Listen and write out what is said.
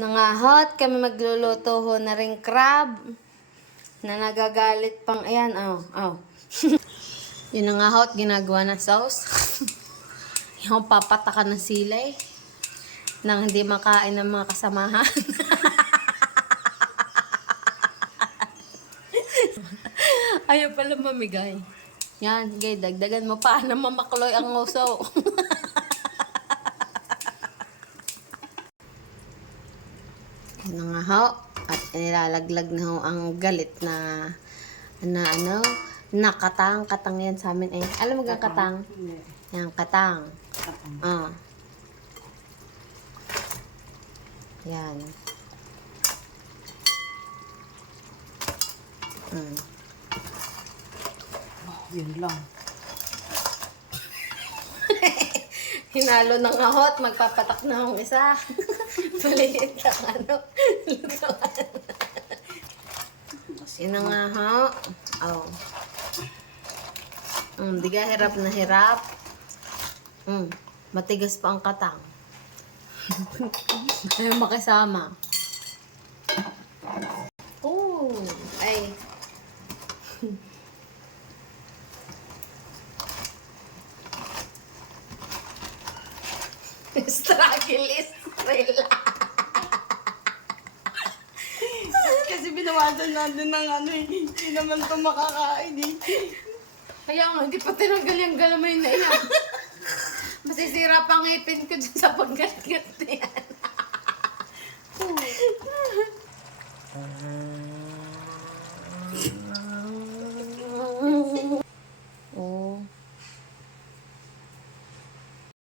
Nangahot kami magluluto ho na ring crab na nagagalit pang ayan yun nangahot ginagawa na sauce. Yung papatakan ng silay nang hindi makain ng mga kasamahan. Ayaw pala mamigay. Yan, gay, dagdagan mo pa na mamakloy ang nguso. Yan nga ho. At nilalaglag na ho ang galit na katang. Katang yan sa amin eh. Alam mo gang katang? Yan, katang. Yan. Yun lang. Hinalo ng ahot, magpapatak na akong isa. Maliit lang lutuan. Yun na nga ho. Di ka hirap na hirap. Matigas pa ang katang. Ayaw makisama. Ay. Struggle is real. Kasi binawasan natin ng hindi naman ito makakain eh. Kaya nga, hindi pa tinanggal yung galamay na yan. Masisira pa ang ngipin ko dyan sa paggatgat eh.